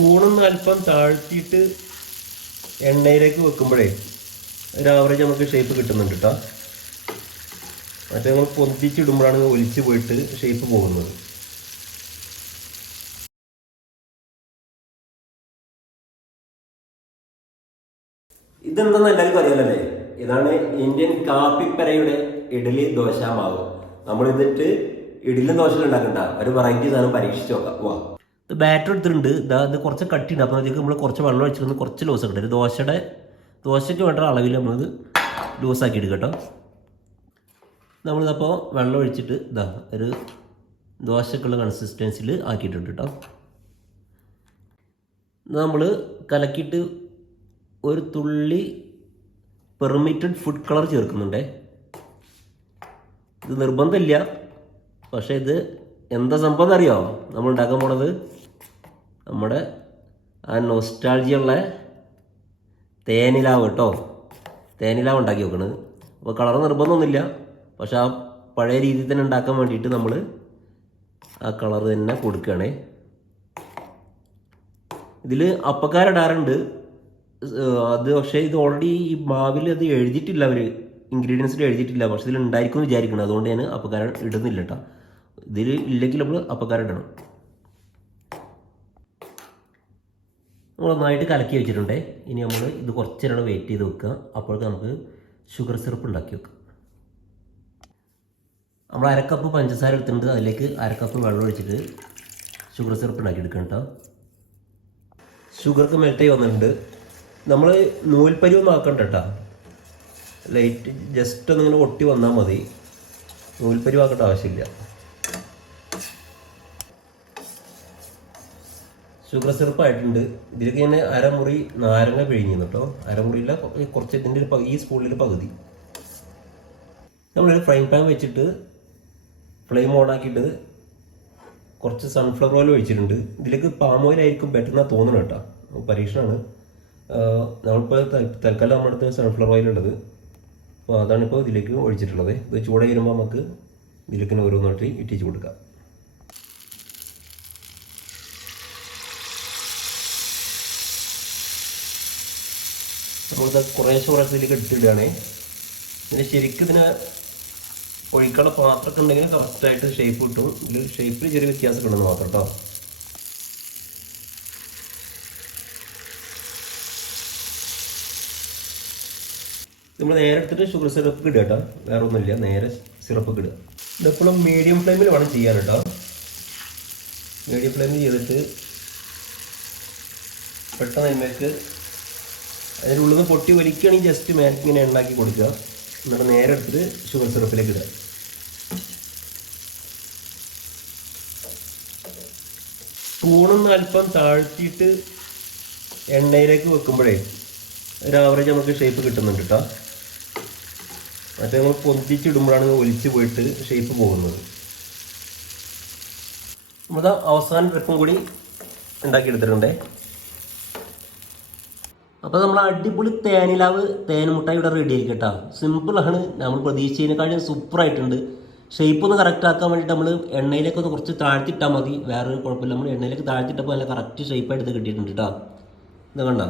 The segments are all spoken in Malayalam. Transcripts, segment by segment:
സ്പൂണൊന്ന് അല്പം താഴ്ത്തിയിട്ട് എണ്ണയിലേക്ക് വെക്കുമ്പോഴേ ഒരു ആവറേജ് നമുക്ക് ഷേപ്പ് കിട്ടുന്നുണ്ട് കേട്ടോ. മറ്റേ നമ്മൾ പൊന്തിച്ചിടുമ്പോഴാണ് ഒലിച്ച് പോയിട്ട് ഷേപ്പ് പോകുന്നത്. ഇതെന്തെന്ന് എല്ലാവർക്കും അറിയാലല്ലേ, ഇതാണ് ഇന്ത്യൻ കാപ്പിപ്പരയുടെ ഇഡലി ദോശ മാവ്. നമ്മൾ ഇതിട്ട് ഇഡലി ദോശ ഉണ്ടാക്കണ്ട, ഒരു വെറൈറ്റി സാധനം പരീക്ഷിച്ച് നോക്കാം. വാ, ഇത് ബാറ്റർ എടുത്തിട്ടുണ്ട്. ഇത് കുറച്ച് കട്ടിയുണ്ട്. അപ്പോൾ അതിലേക്ക് നമ്മൾ കുറച്ച് വെള്ളം ഒഴിച്ചിട്ട് കുറച്ച് ലൂസ് ആക്കിയിട്ട് ദോശയ്ക്ക് വേണ്ട അളവിൽ നമ്മളിത് ലൂസാക്കി എടുക്കുക കേട്ടോ. നമ്മളിതപ്പോൾ വെള്ളം ഒഴിച്ചിട്ട് ഒരു ദോശക്കുള്ള കൺസിസ്റ്റൻസിയിൽ ആക്കിയിട്ടുണ്ട് കേട്ടോ. നമ്മൾ കലക്കിയിട്ട് ഒരു തുള്ളി പെർമിറ്റഡ് ഫുഡ് കളർ ചേർക്കുന്നുണ്ടേ. ഇത് നിർബന്ധമില്ല, പക്ഷേ ഇത് എന്താ സംഭവം എന്നറിയോ? നമ്മൾ ഉണ്ടാക്കാൻ പോണത് നമ്മുടെ ആ നൊസ്റ്റാൾജിയുള്ള തേനിലാവ് കേട്ടോ. തേനിലാവ് ഉണ്ടാക്കി വെക്കണത്. അപ്പോൾ കളർ നിർബന്ധമൊന്നുമില്ല, പക്ഷെ ആ പഴയ രീതിയിൽ തന്നെ ഉണ്ടാക്കാൻ വേണ്ടിയിട്ട് നമ്മൾ ആ കളർ തന്നെ കൊടുക്കുകയാണേ. ഇതിൽ അപ്പക്കാരിടാറുണ്ട് അത്, പക്ഷേ ഇത് ഓൾറെഡി ഈ മാവിൽ അത് എഴുതിയിട്ടില്ല, അവർ ഇൻഗ്രീഡിയൻസിൽ എഴുതിയിട്ടില്ല. പക്ഷെ ഇതിൽ ഉണ്ടായിരിക്കും വിചാരിക്കണം, അതുകൊണ്ട് ഞാൻ അപ്പക്കാരൻ ഇടുന്നില്ല കേട്ടോ. ഇതിൽ ഇല്ലെങ്കിൽ നമ്മൾ അപ്പക്കാരിടണം. നമ്മൾ നന്നായിട്ട് കലക്കി വെച്ചിട്ടുണ്ടേ. ഇനി നമ്മൾ ഇത് കുറച്ച് നേരം വെയിറ്റ് ചെയ്ത് വെക്കുക. അപ്പോഴേക്ക് നമുക്ക് ഷുഗർ സിറപ്പ് ഉണ്ടാക്കി വെക്കാം. നമ്മൾ അരക്കപ്പ് പഞ്ചസാര എടുത്തിട്ടുണ്ട്, അതിലേക്ക് അരക്കപ്പ് വെള്ളം ഒഴിച്ചിട്ട് ഷുഗർ സിറപ്പ് ഉണ്ടാക്കി എടുക്കണം കേട്ടോ. ഷുഗർക്ക് മെൽറ്റായി വന്നിട്ടുണ്ട്. നമ്മൾ നൂൽപ്പരിവൊന്നും ആക്കണ്ട കേട്ടോ, ലൈറ്റ് ജസ്റ്റ് ഒന്നിങ്ങനെ ഒട്ടി വന്നാൽ മതി. നൂൽപ്പരിവാക്കേണ്ട ആവശ്യമില്ല. ഷുഗർ സിറപ്പ് ആയിട്ടുണ്ട്. ഇതിലേക്ക് ഞാൻ അരമുറി നാരങ്ങ പിഴിഞ്ഞു കേട്ടോ. അരമുറിയില്ല, കുറച്ച് ഇതിൻ്റെ ഈ സ്പൂണിൽ പകുതി. നമ്മളൊരു ഫ്രൈ പാൻ വെച്ചിട്ട് ഫ്ലെയിം ഓൺ ആക്കിയിട്ട് കുറച്ച് സൺഫ്ലവർ ഓയിൽ ഒഴിച്ചിട്ടുണ്ട്. ഇതിലേക്ക് പാം ഓയിൽ ആയിരിക്കും ബെറ്റർ എന്നാണ് തോന്നുന്നത് കേട്ടോ, പരീക്ഷണമാണ്. നമ്മളിപ്പോൾ തൽക്കാലം നമ്മുടെ അടുത്ത് സൺഫ്ലവർ ഓയിൽ ഉള്ളത്, അപ്പോൾ അതാണിപ്പോൾ ഇതിലേക്ക് ഒഴിച്ചിട്ടുള്ളത്. ഇത് ചൂടായി വരുമ്പോൾ നമുക്ക് ഇതിലേക്ക് ഓരോന്നായിട്ട് ഇട്ടിച്ച് കൊടുക്കാം. നമ്മളിത് കുറേശ്ശെ ഇതിലേക്ക് ഇട്ടിടുകയാണേ. പിന്നെ ശരിക്കും ഇതിനെ ഒഴിക്കാനുള്ള പാത്രമൊക്കെ ഉണ്ടെങ്കിൽ കറക്റ്റായിട്ട് ഷേപ്പ് കിട്ടും. ഇതിൽ ഷേപ്പിൽ ചെറിയ വ്യത്യാസം ഉണ്ടെന്ന് മാത്രം കേട്ടോ. നമ്മൾ നേരെ എടുത്തിട്ട് ഷുഗർ സിറപ്പ് ഇടുക കേട്ടോ, വേറെ ഒന്നുമില്ല, നേരെ സിറപ്പ് ഇടുക. ഇതെപ്പോഴും മീഡിയം ഫ്ലെയിമിൽ വേണം ചെയ്യാൻ കേട്ടോ. മീഡിയം ഫ്ലെയിമിൽ ചെയ്തിട്ട് പെട്ടെന്ന് അതിലേക്ക് അതിൻ്റെ ഉള്ളിൽ നിന്ന് പൊട്ടി വലിക്കുകയാണെങ്കിൽ ജസ്റ്റ് മേലേക്ക് ഇങ്ങനെ ഉണ്ടാക്കി കൊടുക്കുക. എന്നിട്ട് നേരെ എടുത്തിട്ട് ഷുഗർ സിറപ്പിലേക്ക് ഇടുക. സ്പൂണൊന്ന് അല്പം താഴ്ത്തിയിട്ട് എണ്ണയിലേക്ക് വെക്കുമ്പോഴേ ഒരു ആവറേജ് നമുക്ക് ഷേപ്പ് കിട്ടുന്നുണ്ട് കേട്ടോ. മറ്റേ നമ്മൾ പൊന്തിച്ചിടുമ്പോഴാണ് ഒലിച്ച് പോയിട്ട് ഷേപ്പ് പോകുന്നത്. നമ്മൾ അവസാന ട്രിപ്പും കൂടി ഉണ്ടാക്കിയെടുത്തിട്ടുണ്ടേ. അപ്പോൾ നമ്മൾ അടിപൊളി തേനിലാവ് തേൻമുട്ടായി ഇവിടെ റെഡി ആയി കേട്ടോ. സിമ്പിളാണ്, നമ്മൾ പ്രതീക്ഷിച്ചതിനേക്കാളും സൂപ്പറായിട്ടുണ്ട്. ഷേപ്പ് ഒന്ന് കറക്റ്റ് ആക്കാൻ വേണ്ടിയിട്ട് നമ്മൾ എണ്ണയിലേക്കൊന്ന് കുറച്ച് താഴ്ത്തിയിട്ടാൽ മതി, വേറെ കുഴപ്പമില്ല. നമ്മൾ എണ്ണയിലേക്ക് താഴ്ത്തിയിട്ടപ്പോൾ നല്ല കറക്റ്റ് ഷേപ്പായിട്ട് കിട്ടിയിട്ടുണ്ട് കേട്ടോ. ഇത് കണ്ടോ,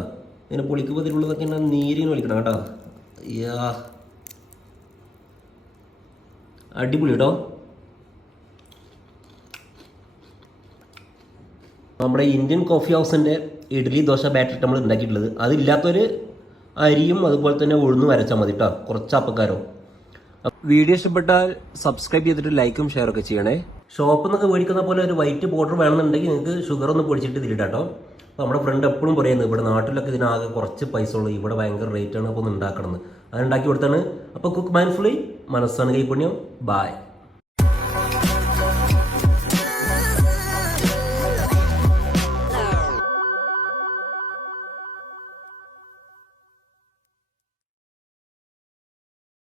ഇങ്ങനെ പൊളിക്കുമ്പോൾ ഇതിലുള്ളതൊക്കെ ഇങ്ങനെ നീരിങ്ങനെ വലിക്കണം കേട്ടോ. യാ, അടിപൊളി കേട്ടോ. നമ്മുടെ ഇന്ത്യൻ കോഫി ഹൗസിൻ്റെ ഇഡ്ഡലി ദോശ ബാറ്റർ നമ്മൾ ഉണ്ടാക്കിയിട്ടുള്ളത്. അതില്ലാത്തൊരു അരിയും അതുപോലെ തന്നെ ഉഴുന്ന് വരച്ചാൽ മതി കേട്ടോ, കുറച്ച് അപ്പക്കാരോ. വീഡിയോ ഇഷ്ടപ്പെട്ടാൽ സബ്സ്ക്രൈബ് ചെയ്തിട്ട് ലൈക്കും ഷെയറൊക്കെ ചെയ്യണേ. ഷോപ്പിൽ നിന്നൊക്കെ മേടിക്കുന്ന പോലെ ഒരു വൈറ്റ് ബോർഡർ വേണമെന്നുണ്ടെങ്കിൽ നിങ്ങൾക്ക് ഷുഗർ ഒന്ന് പൊടിച്ചിട്ട് ഇതിലിട്ടാം കേട്ടോ. അപ്പോൾ നമ്മുടെ ഫ്രണ്ട് എപ്പോഴും പറയുന്നത് ഇവിടെ നാട്ടിലൊക്കെ ഇതിനാകെ കുറച്ച് പൈസ ഉള്ളൂ, ഇവിടെ ഭയങ്കര റേറ്റാണ്, അപ്പോൾ ഒന്ന് ഉണ്ടാക്കണമെന്ന്. അത് ഉണ്ടാക്കി കൊടുത്താണ്. അപ്പോൾ കുക്ക് മൈൻഡ്ഫുള്ളി, മനസ്സാണ് കൈപുണ്യം. ബായ്.